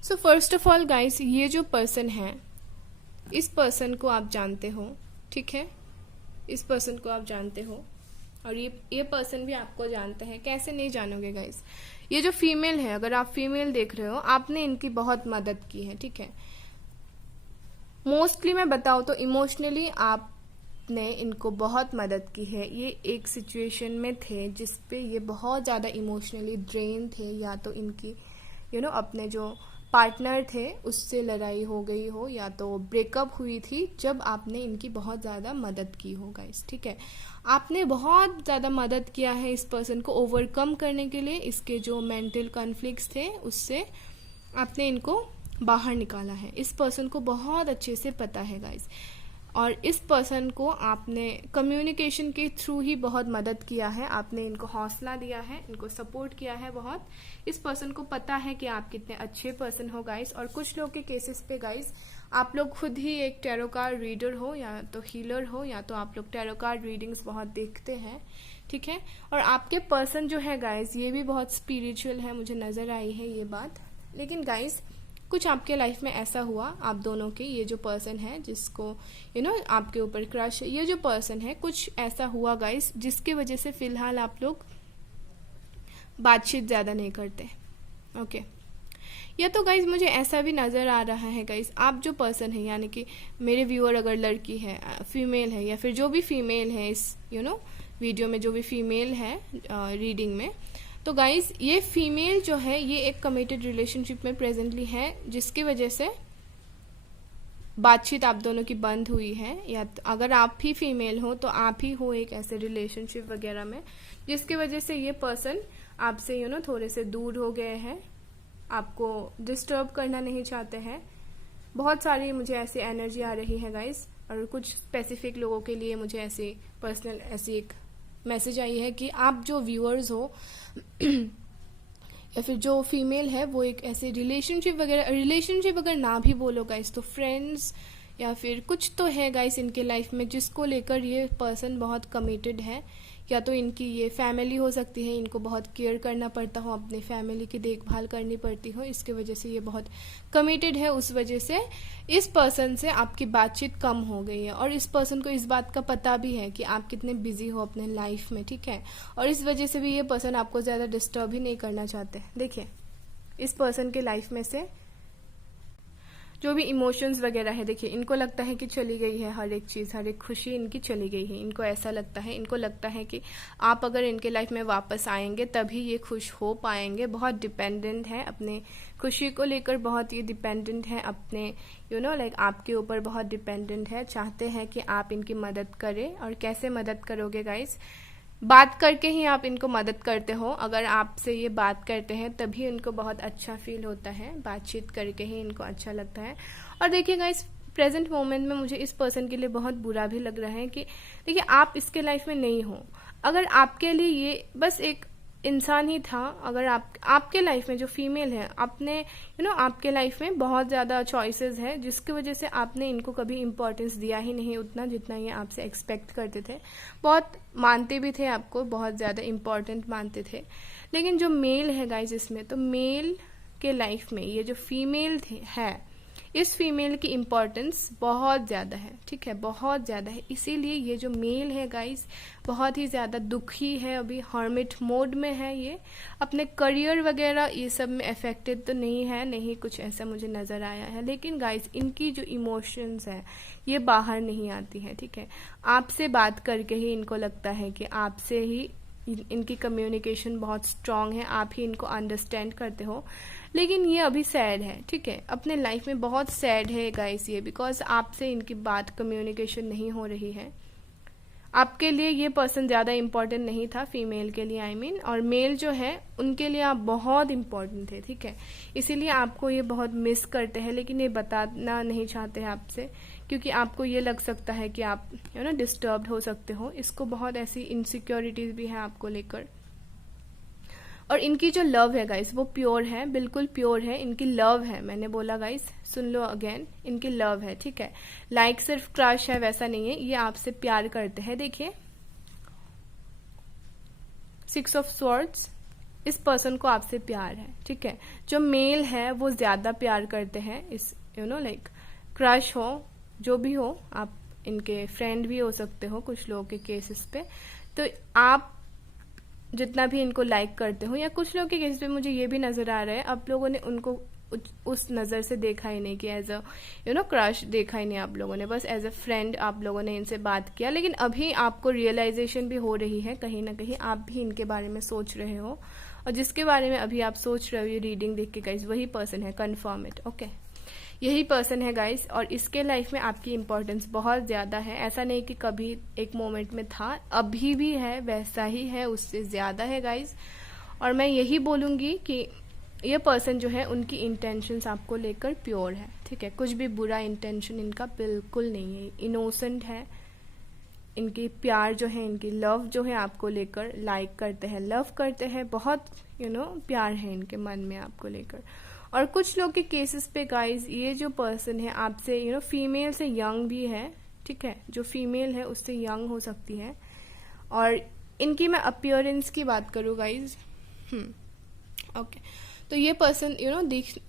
So first of all guys, ये जो person है इस पर्सन को आप जानते हो, ठीक है, इस पर्सन को आप जानते हो और ये पर्सन भी आपको जानता है। कैसे नहीं जानोगे गाइस? ये जो फीमेल है, अगर आप फीमेल देख रहे हो, आपने इनकी बहुत मदद की है, ठीक है। मोस्टली मैं बताऊं तो इमोशनली आपने इनको बहुत मदद की है। ये एक सिचुएशन में थे जिसपे ये बहुत ज़्यादा इमोशनली ड्रेन थे, या तो इनकी अपने जो पार्टनर थे उससे लड़ाई हो गई हो, या तो ब्रेकअप हुई थी, जब आपने इनकी बहुत ज़्यादा मदद की हो गाइस, ठीक है। आपने बहुत ज़्यादा मदद किया है इस पर्सन को ओवरकम करने के लिए। इसके जो मेंटल कॉन्फ्लिक्ट्स थे उससे आपने इनको बाहर निकाला है। इस पर्सन को बहुत अच्छे से पता है गाइस, और इस पर्सन को आपने कम्युनिकेशन के थ्रू ही बहुत मदद किया है। आपने इनको हौसला दिया है, इनको सपोर्ट किया है बहुत। इस पर्सन को पता है कि आप कितने अच्छे पर्सन हो गाइस। और कुछ लोग के केसेस पे गाइस, आप लोग खुद ही एक टैरो कार्ड रीडर हो, या तो हीलर हो, या तो आप लोग टैरो कार्ड रीडिंग्स बहुत देखते हैं, ठीक है। और आपके पर्सन जो है गाइस, ये भी बहुत स्पिरिचुअल है, मुझे नजर आई है ये बात। लेकिन गाइस, कुछ आपके लाइफ में ऐसा हुआ, आप दोनों के, ये जो पर्सन है जिसको आपके ऊपर क्रश है, ये जो पर्सन है, कुछ ऐसा हुआ गाइस जिसकी वजह से फिलहाल आप लोग बातचीत ज्यादा नहीं करते, ओके। या तो गाइस मुझे ऐसा भी नजर आ रहा है गाइस, आप जो पर्सन है, यानी कि मेरे व्यूअर अगर लड़की है, फीमेल है, या फिर जो भी फीमेल है इस वीडियो में, जो भी फीमेल है रीडिंग में, तो गाइस ये फीमेल जो है ये एक कमिटेड रिलेशनशिप में प्रेजेंटली है, जिसकी वजह से बातचीत आप दोनों की बंद हुई है। या अगर आप ही फीमेल हो तो आप ही हो एक ऐसे रिलेशनशिप वगैरह में, जिसकी वजह से ये पर्सन आपसे थोड़े से दूर हो गए हैं, आपको डिस्टर्ब करना नहीं चाहते हैं। बहुत सारी मुझे ऐसी एनर्जी आ रही है गाइस, और कुछ स्पेसिफिक लोगों के लिए मुझे ऐसी पर्सनल ऐसी एक मैसेज आई है कि आप जो व्यूअर्स हो या फिर जो फीमेल है, वो एक ऐसे रिलेशनशिप अगर ना भी बोलो गाइस, तो फ्रेंड्स या फिर कुछ तो है गाइस इनके लाइफ में, जिसको लेकर ये पर्सन बहुत कमिटेड है। या तो इनकी ये फैमिली हो सकती है, इनको बहुत केयर करना पड़ता हो, अपनी फैमिली की देखभाल करनी पड़ती हो, इसके वजह से ये बहुत कमिटेड है। उस वजह से इस पर्सन से आपकी बातचीत कम हो गई है, और इस पर्सन को इस बात का पता भी है कि आप कितने बिजी हो अपने लाइफ में, ठीक है। और इस वजह से भी ये पर्सन आपको ज्यादा डिस्टर्ब ही नहीं करना चाहते। देखिए, इस पर्सन के लाइफ में से जो भी इमोशंस वगैरह है, देखिए इनको लगता है कि चली गई है हर एक चीज, हर एक खुशी इनकी चली गई है। इनको ऐसा लगता है, इनको लगता है कि आप अगर इनके लाइफ में वापस आएंगे तभी ये खुश हो पाएंगे। बहुत डिपेंडेंट है अपने खुशी को लेकर, बहुत ये डिपेंडेंट है अपने लाइक आपके ऊपर बहुत डिपेंडेंट है। चाहते हैं कि आप इनकी मदद करें। और कैसे मदद करोगे गाइस? बात करके ही आप इनको मदद करते हो। अगर आपसे ये बात करते हैं तभी उनको बहुत अच्छा फील होता है, बातचीत करके ही इनको अच्छा लगता है। और देखिए गाइस, प्रेजेंट मोमेंट में मुझे इस पर्सन के लिए बहुत बुरा भी लग रहा है कि देखिए आप इसके लाइफ में नहीं हो। अगर आपके लिए ये बस एक इंसान ही था, अगर आपके लाइफ में जो फीमेल है, अपने आपके लाइफ में बहुत ज्यादा चॉइसेस है, जिसकी वजह से आपने इनको कभी इम्पोर्टेंस दिया ही नहीं उतना जितना ये आपसे एक्सपेक्ट करते थे। बहुत मानते भी थे आपको, बहुत ज्यादा इम्पोर्टेंट मानते थे। लेकिन जो मेल है गाइस इसमें, तो मेल के लाइफ में ये जो फीमेल है, इस फीमेल की इम्पोर्टेंस बहुत ज्यादा है, ठीक है, बहुत ज्यादा है। इसीलिए ये जो मेल है गाइस बहुत ही ज्यादा दुखी है, अभी हर्मिट मोड में है। ये अपने करियर वगैरह ये सब में अफेक्टेड तो नहीं है, नहीं कुछ ऐसा मुझे नजर आया है। लेकिन गाइस इनकी जो इमोशंस है ये बाहर नहीं आती है, ठीक है। आपसे बात करके ही इनको लगता है कि आपसे ही इनकी कम्युनिकेशन बहुत स्ट्रांग है, आप ही इनको अंडरस्टैंड करते हो। लेकिन ये अभी सैड है, ठीक है, अपने लाइफ में बहुत सैड है गाइस ये, बिकॉज आपसे इनकी बात कम्युनिकेशन नहीं हो रही है। आपके लिए ये पर्सन ज्यादा इम्पोर्टेंट नहीं था, फीमेल के लिए आई मीन, और मेल जो है उनके लिए आप बहुत इम्पोर्टेंट थे, ठीक है। इसीलिए आपको ये बहुत मिस करते हैं, लेकिन ये बताना नहीं चाहते हैं आपसे, क्योंकि आपको ये लग सकता है कि आप डिस्टर्ब्ड हो सकते हो। इसको बहुत ऐसी इनसिक्योरिटीज भी है आपको लेकर। और इनकी जो लव है गाइस वो प्योर है, बिल्कुल प्योर है। इनकी लव है, मैंने बोला गाइस, सुन लो अगेन, इनकी लव है, ठीक है। लाइक सिर्फ क्रश है वैसा नहीं है, ये आपसे प्यार करते हैं। देखिए 6 ऑफ स्वॉर्ड्स, इस पर्सन को आपसे प्यार है, ठीक है। जो मेल है वो ज्यादा प्यार करते हैं, इस लाइक क्रश हो जो भी हो, आप इनके फ्रेंड भी हो सकते हो कुछ लोगों के केसेस पे। तो आप जितना भी इनको लाइक करते हो, या कुछ लोगों के केसेस पे मुझे ये भी नजर आ रहा है आप लोगों ने उनको उस नजर से देखा ही नहीं कि एज अ क्रश देखा ही नहीं आप लोगों ने, बस एज अ फ्रेंड आप लोगों ने इनसे बात किया। लेकिन अभी आपको रियलाइजेशन भी हो रही है, कहीं ना कहीं आप भी इनके बारे में सोच रहे हो, और जिसके बारे में अभी आप सोच रहे हो ये रीडिंग देख के गाइस, वही पर्सन है, कन्फर्म इट। ओके, यही पर्सन है गाइस, और इसके लाइफ में आपकी इंपॉर्टेंस बहुत ज्यादा है। ऐसा नहीं कि कभी एक मोमेंट में था, अभी भी है, वैसा ही है, उससे ज्यादा है गाइस। और मैं यही बोलूंगी कि ये पर्सन जो है उनकी इंटेंशंस आपको लेकर प्योर है, ठीक है, कुछ भी बुरा इंटेंशन इनका बिल्कुल नहीं है, इनोसेंट है। इनकी प्यार जो है, इनकी लव जो है आपको लेकर, लाइक करते हैं, लव करते हैं, बहुत प्यार है इनके मन में आपको लेकर। और कुछ लोग के केसेस पे गाइस, ये जो पर्सन है आपसे फीमेल से यंग भी है, ठीक है, जो फीमेल है उससे यंग हो सकती है। और इनकी मैं अपीयरेंस की बात करूँ गाइस, ओके, तो ये पर्सन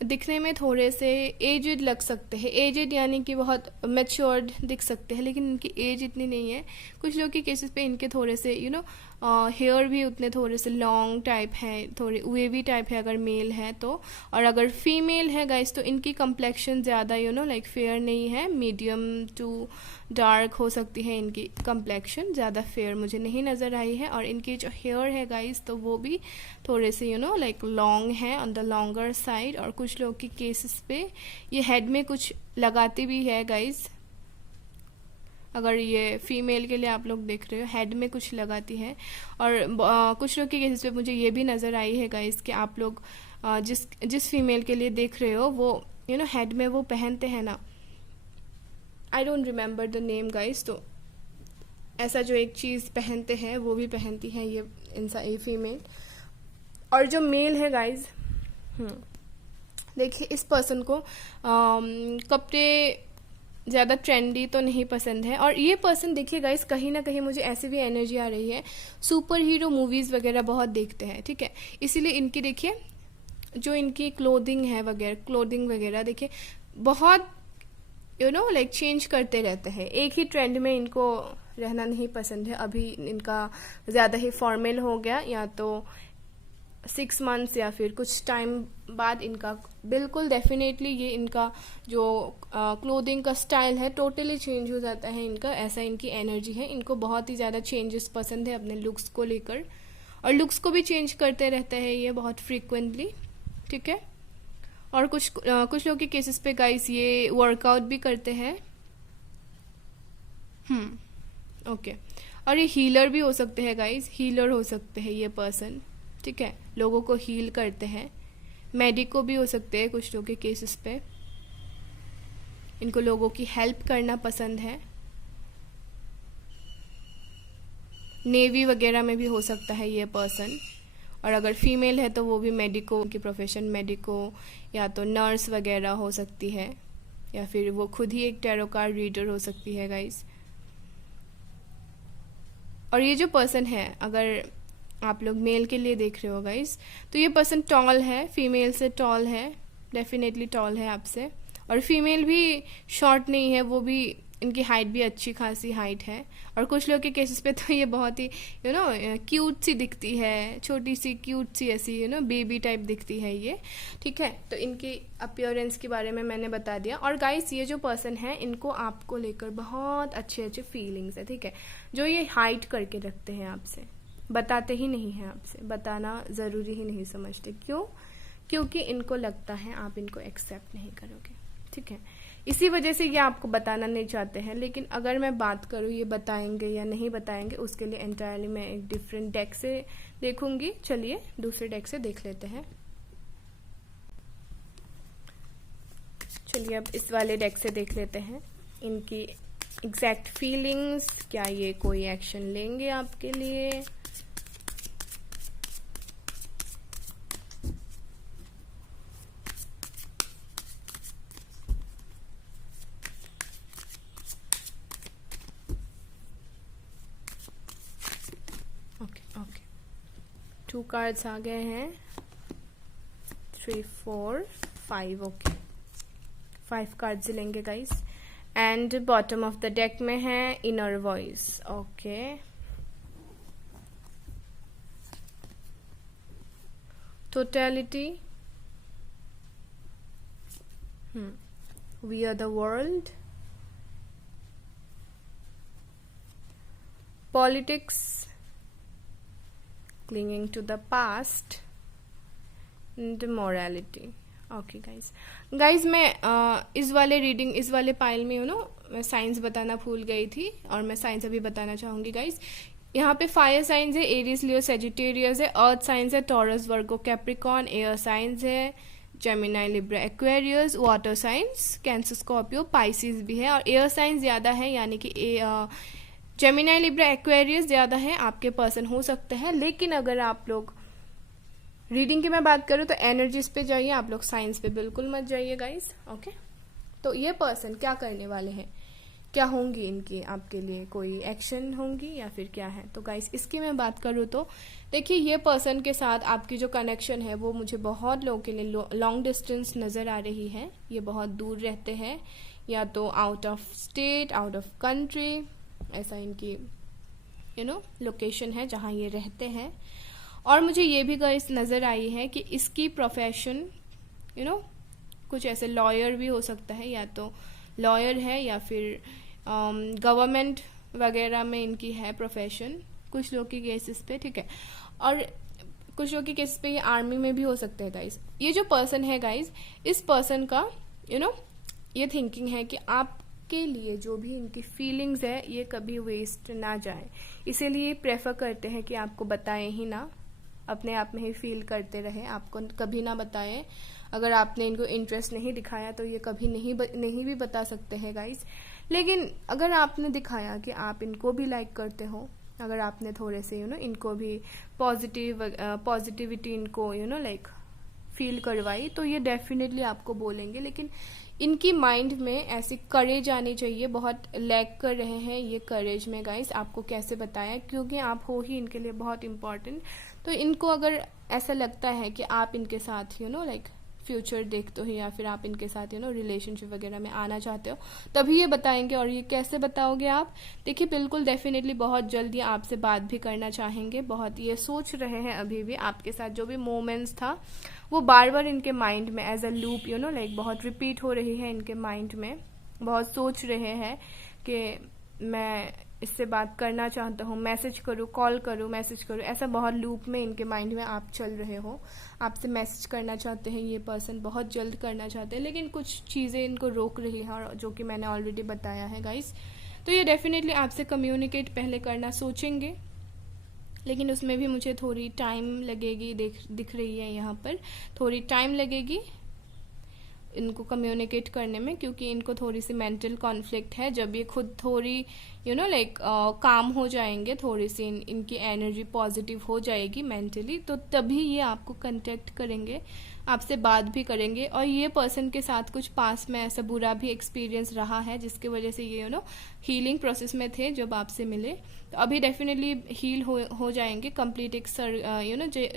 दिखने में थोड़े से एजेड लग सकते हैं, एजेड यानी कि बहुत मैच्योर्ड दिख सकते हैं, लेकिन इनकी एज इतनी नहीं है। कुछ लोग के केसेस पे इनके थोड़े से हेयर भी उतने थोड़े से लॉन्ग टाइप है, थोड़े वेवी टाइप है अगर मेल है तो। और अगर फीमेल है गाइस तो इनकी कम्प्लेक्शन ज़्यादा लाइक फेयर नहीं है, मीडियम टू डार्क हो सकती है इनकी कम्प्लेक्शन, ज़्यादा फेयर मुझे नहीं नज़र आई है। और इनकी जो हेयर है गाइस तो वो भी थोड़े से लाइक लॉन्ग है, ऑन द लॉन्गर साइड। और कुछ लोग के केसेस पे ये हेड में कुछ लगाते भी है गाइस, अगर ये फीमेल के लिए आप लोग देख रहे हो, हेड में कुछ लगाती है। और कुछ लोग के केसेस पे मुझे ये भी नज़र आई है गाइस कि आप लोग जिस फीमेल के लिए देख रहे हो वो हेड में वो पहनते हैं ना, I don't remember the name guys, तो ऐसा जो एक चीज़ पहनते हैं वो भी पहनती है ये फीमेल। और जो मेल है गाइस, देखिए इस पर्सन को कपड़े ज़्यादा ट्रेंडी तो नहीं पसंद है। और ये पर्सन देखिए गाइस, कहीं ना कहीं मुझे ऐसी भी एनर्जी आ रही है, सुपर हीरो मूवीज़ वगैरह बहुत देखते हैं, ठीक है, इसीलिए इनकी देखिए जो इनकी क्लोथिंग वगैरह देखिए बहुत लाइक चेंज करते रहते हैं, एक ही ट्रेंड में इनको रहना नहीं पसंद है। अभी इनका ज़्यादा ही फॉर्मल हो गया, या तो 6 मंथ्स या फिर कुछ टाइम बाद इनका बिल्कुल डेफिनेटली ये इनका जो क्लोथिंग का स्टाइल है टोटली चेंज हो जाता है इनका, ऐसा इनकी एनर्जी है। इनको बहुत ही ज़्यादा चेंजेस पसंद है अपने लुक्स को लेकर, और लुक्स को भी चेंज करते रहते हैं ये बहुत फ्रीक्वेंटली, ठीक है। और कुछ लोग के केसेस पे गाइस ये वर्कआउट भी करते हैं, ओके। और ये हीलर भी हो सकते हैं गाइस, हीलर हो सकते हैं ये पर्सन, ठीक है, लोगों को हील करते हैं। मेडिको भी हो सकते हैं कुछ लोगों के केसेस पे, इनको लोगों की हेल्प करना पसंद है। नेवी वगैरह में भी हो सकता है ये पर्सन। और अगर फीमेल है तो वो भी मेडिको की प्रोफेशन, मेडिको या तो नर्स वगैरह हो सकती है, या फिर वो खुद ही एक टैरो कार्ड रीडर हो सकती है गाइस। और ये जो पर्सन है, अगर आप लोग मेल के लिए देख रहे हो गाइस, तो ये पर्सन टॉल है, फीमेल से टॉल है, डेफिनेटली टॉल है आपसे। और फीमेल भी शॉर्ट नहीं है, वो भी इनकी हाइट भी अच्छी खासी हाइट है। और कुछ लोग के केसेस पे तो ये बहुत ही क्यूट सी दिखती है, छोटी सी क्यूट सी ऐसी बेबी टाइप दिखती है ये, ठीक है। तो इनकी अपीयरेंस के बारे में मैंने बता दिया। और गाइस ये जो पर्सन है इनको आपको लेकर बहुत अच्छे अच्छे फीलिंग्स है, ठीक है, जो ये हाइड करके रखते हैं आपसे, बताते ही नहीं है आपसे, बताना ज़रूरी ही नहीं समझते। क्यों? क्योंकि इनको लगता है आप इनको एक्सेप्ट नहीं करोगे, ठीक है, इसी वजह से ये आपको बताना नहीं चाहते हैं। लेकिन अगर मैं बात करूँ ये बताएंगे या नहीं बताएंगे, उसके लिए एंटायरली मैं एक डिफरेंट डेक से देखूंगी। चलिए दूसरे डेक से देख लेते हैं। चलिए अब इस वाले डेक से देख लेते हैं इनकी एग्जैक्ट फीलिंग्स, क्या ये कोई एक्शन लेंगे आपके लिए। ओके 2 कार्ड्स आ गए हैं, 3 4 5, ओके 5 कार्ड्स लेंगे guys. And bottom of the deck में है inner voice. Okay, totality, we are the world, politics, clinging to the past, and morality. Okay guys मैं इस वाले रीडिंग, इस वाले पाइल में मैं साइंस बताना भूल गई थी और मैं साइंस अभी बताना चाहूंगी गाइज। यहाँ पे फायर साइंस है एरीज, लियो, सेजिटेरियस है, अर्थ साइंस है टॉरस, वर्गो, कैप्रिकॉन, एयर साइंस है Gemini, Libra, Aquarius, water science cancer, Scorpio, Pisces भी है, और एयर साइंस ज्यादा है यानी कि जेमिनाई, लिब्रा, एक्वेरियस ज्यादा है, आपके पर्सन हो सकते हैं। लेकिन अगर आप लोग रीडिंग की मैं बात करूं तो एनर्जीज पे जाइए, आप लोग साइंस पे बिल्कुल मत जाइए गाइस। ओके, तो ये पर्सन क्या करने वाले हैं, क्या होंगी इनकी आपके लिए, कोई एक्शन होंगी या फिर क्या है। तो गाइस इसकी मैं बात करूं तो देखिए, ये पर्सन के साथ आपकी जो कनेक्शन है वो मुझे बहुत लोगों के लिए लॉन्ग डिस्टेंस नजर आ रही है। ये बहुत दूर रहते हैं, या तो out of state, out of country, ऐसा इनकी लोकेशन है जहां ये रहते हैं। और मुझे ये भी गाइस नजर आई है कि इसकी प्रोफेशन कुछ ऐसे लॉयर भी हो सकता है, या तो लॉयर है या फिर गवर्नमेंट वगैरह में इनकी है प्रोफेशन, कुछ लोग की केसेस पे, ठीक है। और कुछ लोग की केसेस पे ये आर्मी में भी हो सकते हैं गाइस। ये जो पर्सन है गाइस, इस पर्सन का ये थिंकिंग है कि आपके लिए जो भी इनकी फीलिंग्स है ये कभी वेस्ट ना जाए, इसीलिए प्रेफर करते हैं कि आपको बताएं ही ना, अपने आप में ही फील करते रहे, आपको कभी ना बताएं। अगर आपने इनको इंटरेस्ट नहीं दिखाया तो ये कभी नहीं भी बता सकते हैं गाइस। लेकिन अगर आपने दिखाया कि आप इनको भी लाइक करते हो, अगर आपने थोड़े से इनको भी पॉजिटिविटी इनको लाइक फील करवाई, तो ये डेफिनेटली आपको बोलेंगे। लेकिन इनकी माइंड में ऐसी करेज आनी चाहिए, बहुत लैक कर रहे हैं ये करेज में गाइस। आपको कैसे बताया, क्योंकि आप हो ही इनके लिए बहुत इंपॉर्टेंट। तो इनको अगर ऐसा लगता है कि आप इनके साथ लाइक फ्यूचर देखते हो, या फिर आप इनके साथ रिलेशनशिप वगैरह में आना चाहते हो, तभी ये बताएंगे। और ये कैसे बताओगे आप, देखिए बिल्कुल डेफिनेटली बहुत जल्दी आपसे बात भी करना चाहेंगे। बहुत ये सोच रहे हैं अभी भी आपके साथ जो भी मोमेंट्स था वो बार बार इनके माइंड में एज अ लूप लाइक बहुत रिपीट हो रही है इनके माइंड में। बहुत सोच रहे हैं कि मैं इससे बात करना चाहता हूँ, मैसेज करूँ, कॉल करूँ, मैसेज करूँ, ऐसा बहुत लूप में इनके माइंड में आप चल रहे हो। आपसे मैसेज करना चाहते हैं ये पर्सन, बहुत जल्द करना चाहते हैं, लेकिन कुछ चीज़ें इनको रोक रही है, और जो कि मैंने ऑलरेडी बताया है गाइस। तो ये डेफिनेटली आपसे कम्युनिकेट पहले करना सोचेंगे, लेकिन उसमें भी मुझे थोड़ी टाइम लगेगी, दिख रही है यहाँ पर थोड़ी टाइम लगेगी इनको कम्युनिकेट करने में, क्योंकि इनको थोड़ी सी मेंटल कॉन्फ्लिक्ट है। जब ये खुद थोड़ी लाइक काम हो जाएंगे, थोड़ी सी इनकी एनर्जी पॉजिटिव हो जाएगी मेंटली, तो तभी ये आपको कांटेक्ट करेंगे, आपसे बात भी करेंगे। और ये पर्सन के साथ कुछ पास में ऐसा बुरा भी एक्सपीरियंस रहा है, जिसकी वजह से ये हीलिंग प्रोसेस में थे जब आपसे मिले। तो अभी डेफिनेटली हील हो जाएंगे कंप्लीट। एक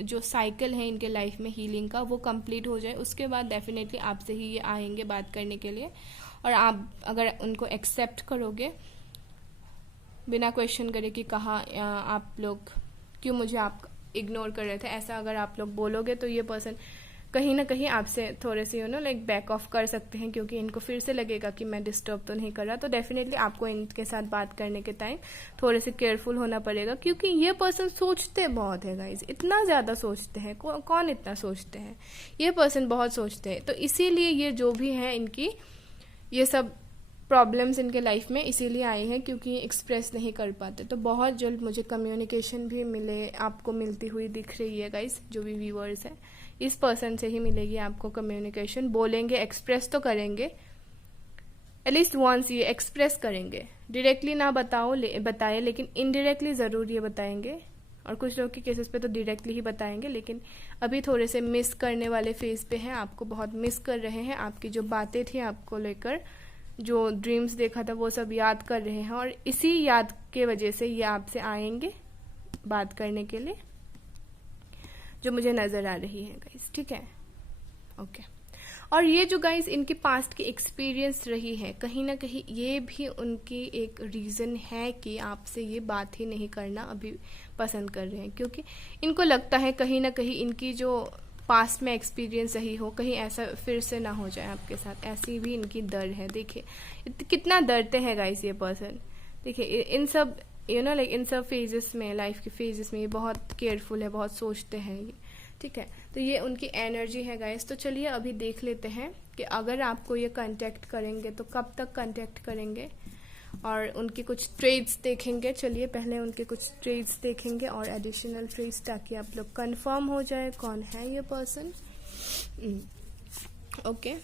जो साइकिल है इनके लाइफ में हीलिंग का, वो कंप्लीट हो जाए, उसके बाद डेफिनेटली आपसे ही ये आएंगे बात करने के लिए। और आप अगर उनको एक्सेप्ट करोगे बिना क्वेश्चन करे कि कहा आप लोग क्यों मुझे आप इग्नोर कर रहे थे, ऐसा अगर आप लोग बोलोगे, तो ये पर्सन कहीं ना कहीं आपसे थोड़े से लाइक बैक ऑफ कर सकते हैं, क्योंकि इनको फिर से लगेगा कि मैं डिस्टर्ब तो नहीं कर रहा। तो डेफिनेटली आपको इनके साथ बात करने के टाइम थोड़े से केयरफुल होना पड़ेगा, क्योंकि ये पर्सन सोचते बहुत है गाइज, इतना ज्यादा सोचते हैं। कौन इतना सोचते हैं, ये पर्सन बहुत सोचते हैं। तो इसीलिए ये जो भी है इनकी ये सब प्रॉब्लम्स इनके लाइफ में इसीलिए आए हैं, क्योंकि एक्सप्रेस नहीं कर पाते। तो बहुत जल्द मुझे कम्युनिकेशन भी मिले, आपको मिलती हुई दिख रही है गाइस, जो भी व्यूअर्स है इस पर्सन से ही मिलेगी आपको कम्युनिकेशन। बोलेंगे, एक्सप्रेस तो करेंगे, एटलीस्ट वंस ये एक्सप्रेस करेंगे। डायरेक्टली ना बताए, लेकिन इनडायरेक्टली जरूर ये बताएंगे। और कुछ लोग के केसेस पे तो डायरेक्टली ही बताएंगे, लेकिन अभी थोड़े से मिस करने वाले फेज पे हैं, आपको बहुत मिस कर रहे हैं। आपकी जो बातें थी आपको लेकर, जो ड्रीम्स देखा था, वो सब याद कर रहे हैं, और इसी याद के वजह से ये आपसे आएंगे बात करने के लिए, जो मुझे नजर आ रही है गाइस, ठीक है। ओके, और ये जो गाइस इनकी पास्ट की एक्सपीरियंस रही है, कहीं ना कहीं ये भी उनकी एक रीज़न है कि आपसे ये बात ही नहीं करना अभी पसंद कर रहे हैं, क्योंकि इनको लगता है कहीं ना कहीं इनकी जो पास्ट में एक्सपीरियंस रही हो, कहीं ऐसा फिर से ना हो जाए आपके साथ, ऐसी भी इनकी डर है। देखिए कितना डरते हैं गाइस ये पर्सन। देखिए इन सब लाइक इन सब फेजेस में, लाइफ के फेजेस में ये बहुत केयरफुल है, बहुत सोचते हैं ये, ठीक है। तो ये उनकी एनर्जी है गाइस। तो चलिए अभी देख लेते हैं कि अगर आपको ये कांटेक्ट करेंगे तो कब तक कांटेक्ट करेंगे, और उनके कुछ ट्रेड्स देखेंगे। चलिए पहले उनके कुछ ट्रेड्स देखेंगे और एडिशनल ट्रेड्स, ताकि आप लोग कंफर्म हो जाए कौन है ये पर्सन। ओके,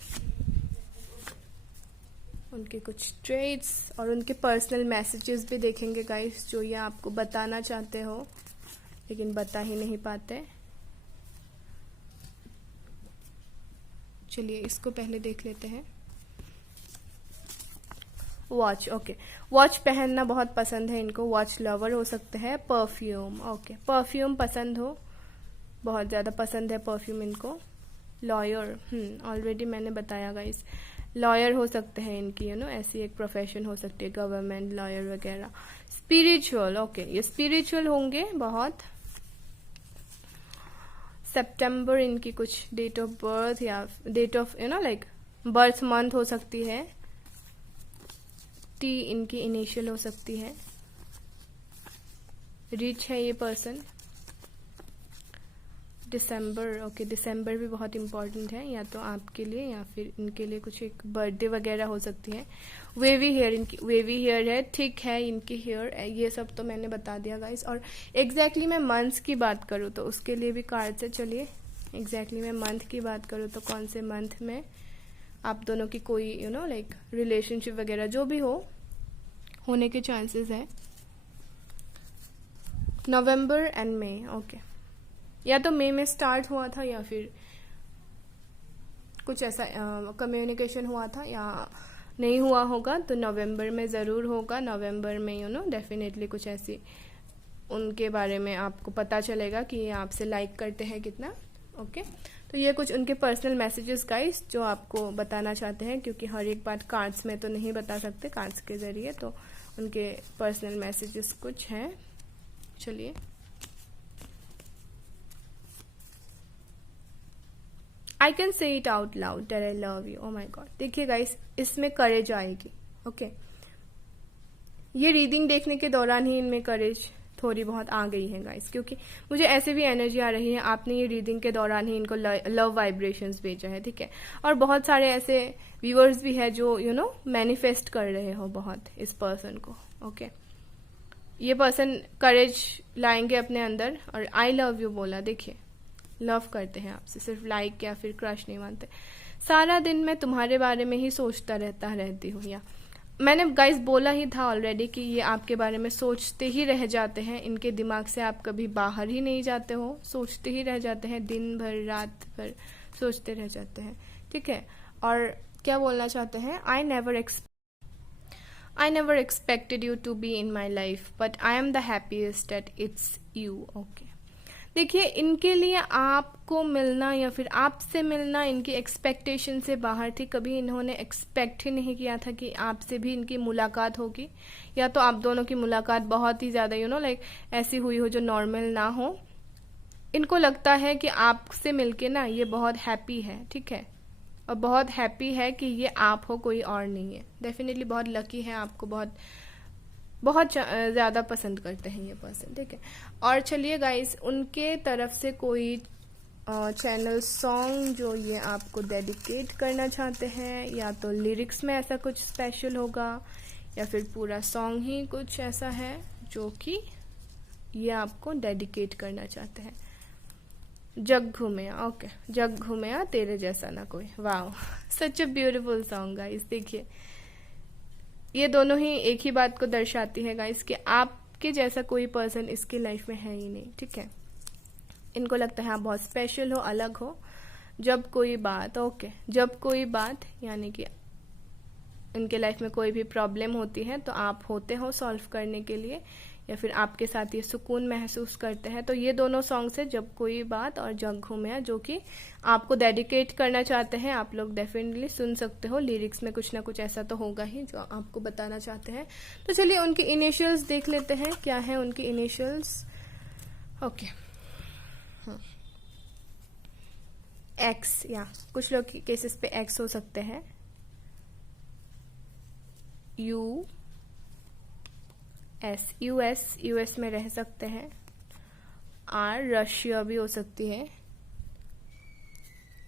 उनके कुछ ट्रेड्स और उनके पर्सनल मैसेजेस भी देखेंगे गाइस, जो ये आपको बताना चाहते हो लेकिन बता ही नहीं पाते। चलिए इसको पहले देख लेते हैं। वॉच, ओके, वॉच पहनना बहुत पसंद है इनको, वॉच लवर हो सकते हैं। परफ्यूम, ओके, परफ्यूम पसंद हो, बहुत ज़्यादा पसंद है परफ्यूम इनको। लॉयर, ऑलरेडी मैंने बताया गाइस, लॉयर हो सकते हैं इनकी, ऐसी एक प्रोफेशन हो सकती है, गवर्नमेंट लॉयर वगैरह। स्पिरिचुअल, ओके, ये स्पिरिचुअल होंगे बहुत। सितंबर इनकी कुछ डेट ऑफ बर्थ या date of like birth month हो सकती है। टी इनकी इनिशियल हो सकती है। रिच है ये पर्सन। दिसंबर, ओके, दिसंबर भी बहुत इंपॉर्टेंट है, या तो आपके लिए या फिर इनके लिए कुछ एक बर्थडे वगैरह हो सकती है। वेवी हेयर, इनकी वेवी हेयर है, ठीक है इनकी हेयर, ये सब तो मैंने बता दिया गाइस। और एग्जैक्टली मैं मंथ्स की बात करूँ तो उसके लिए भी कार्ड से, चलिए एग्जैक्टली मैं मंथ की बात करूँ तो कौन से मंथ में आप दोनों की कोई लाइक रिलेशनशिप वगैरह जो भी होने के चांसेस है। नवंबर एंड मई, ओके, या तो मई में स्टार्ट हुआ था या फिर कुछ ऐसा कम्युनिकेशन हुआ था, या नहीं हुआ होगा तो नवंबर में ज़रूर होगा। नवंबर में डेफिनेटली कुछ ऐसी उनके बारे में आपको पता चलेगा कि ये आपसे लाइक करते हैं कितना। ओके, तो ये कुछ उनके पर्सनल मैसेजेस गाइस जो आपको बताना चाहते हैं, क्योंकि हर एक बात कार्ड्स में तो नहीं बता सकते, कार्ड्स के जरिए, तो उनके पर्सनल मैसेजेस कुछ हैं। चलिए I can say it out loud that I love you, oh my god. देखिए गाइस इसमें करेज आएगी। ओके, ये रीडिंग देखने के दौरान ही इनमें करेज थोड़ी बहुत आ गई है गाइस, क्योंकि मुझे ऐसे भी एनर्जी आ रही है, आपने ये रीडिंग के दौरान ही इनको लव वाइब्रेशंस भेजा है, ठीक है। और बहुत सारे ऐसे व्यूअर्स भी है जो मैनिफेस्ट कर रहे हो बहुत इस पर्सन को। ओके, ये पर्सन करेज लाएंगे अपने अंदर और आई लव यू बोला। देखिए लव करते हैं आपसे, सिर्फ लाइक या फिर क्रश नहीं मानते। सारा दिन मैं तुम्हारे बारे में ही सोचता रहती हूँ, या मैंने गाइस बोला ही था ऑलरेडी कि ये आपके बारे में सोचते ही रह जाते हैं, इनके दिमाग से आप कभी बाहर ही नहीं जाते हो, सोचते ही रह जाते हैं, दिन भर रात भर सोचते रह जाते हैं, ठीक है। और क्या बोलना चाहते हैं, I never expected you to be in my life but I am the happiest that it's you. Okay, देखिए इनके लिए आपको मिलना या फिर आपसे मिलना इनकी एक्सपेक्टेशन से बाहर थी। कभी इन्होंने एक्सपेक्ट ही नहीं किया था कि आपसे भी इनकी मुलाकात होगी, या तो आप दोनों की मुलाकात बहुत ही ज़्यादा लाइक ऐसी हुई हो जो नॉर्मल ना हो। इनको लगता है कि आपसे मिलके ना ये बहुत हैप्पी है, ठीक है, और बहुत हैप्पी है कि ये आप हो, कोई और नहीं है। डेफिनेटली बहुत लकी है, आपको बहुत ज़्यादा पसंद करते हैं ये पर्सन, ठीक है। और चलिए गाइस उनके तरफ से कोई चैनल सॉन्ग जो ये आपको डेडिकेट करना चाहते हैं, या तो लिरिक्स में ऐसा कुछ स्पेशल होगा या फिर पूरा सॉन्ग ही कुछ ऐसा है जो कि ये आपको डेडिकेट करना चाहते हैं। जग घूमेया, ओके, जग घूमेया तेरे जैसा ना कोई, वाह, सच अ ब्यूटीफुल सॉन्ग गाइस। देखिए ये दोनों ही एक ही बात को दर्शाती है गाइस कि आपके जैसा कोई पर्सन इसकी लाइफ में है ही नहीं, ठीक है। इनको लगता है आप बहुत स्पेशल हो, अलग हो। जब कोई बात, ओके, जब कोई बात यानी कि इनके लाइफ में कोई भी प्रॉब्लम होती है तो आप होते हो सॉल्व करने के लिए, या फिर आपके साथ ये सुकून महसूस करते हैं। तो ये दोनों सॉन्ग्स है जब कोई बात और जग घूमे, जो कि आपको डेडिकेट करना चाहते हैं। आप लोग डेफिनेटली सुन सकते हो, लिरिक्स में कुछ ना कुछ ऐसा तो होगा ही जो आपको बताना चाहते हैं। तो चलिए उनकी इनिशियल्स देख लेते हैं, क्या है उनकी इनिशियल्स। ओके, एक्स, या कुछ लोग केसेस पे एक्स हो सकते हैं। यू एस, यूएस में रह सकते हैं। आर, रशिया भी हो सकती है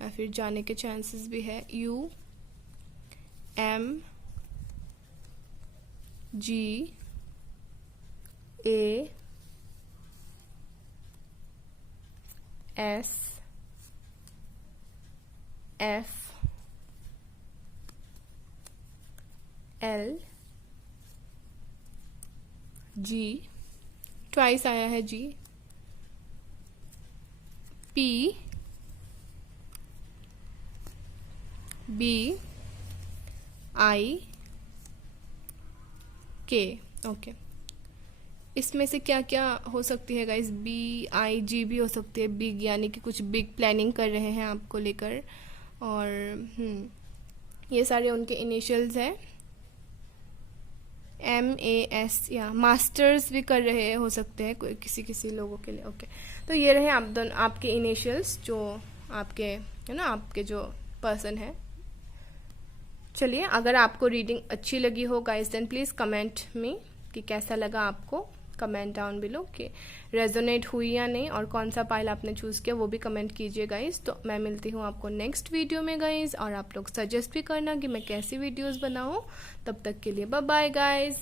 या फिर जाने के चांसेस भी है। U M G A S F L G, twice आया है जी। पी बी आई के। ओके, इसमें से क्या क्या हो सकती है गाइस? बी आई जी भी हो सकती है। बिग यानी कि कुछ बिग प्लानिंग कर रहे हैं आपको लेकर। और ये सारे उनके इनिशियल्स हैं। MAS, या मास्टर्स भी कर रहे हो सकते हैं कोई किसी लोगों के लिए। ओके, तो ये रहे आप दोनों आपके इनिशियल्स जो आपके है ना, आपके जो पर्सन है। चलिए, अगर आपको रीडिंग अच्छी लगी हो गाइस देन प्लीज कमेंट में कि कैसा लगा आपको। कमेंट डाउन बिलो कि रेजोनेट हुई या नहीं, और कौन सा पाइल आपने चूज किया वो भी कमेंट कीजिए गाइस। तो मैं मिलती हूँ आपको नेक्स्ट वीडियो में गाइस, और आप लोग सजेस्ट भी करना कि मैं कैसी वीडियोस बनाऊं। तब तक के लिए बाय बाय गाइस।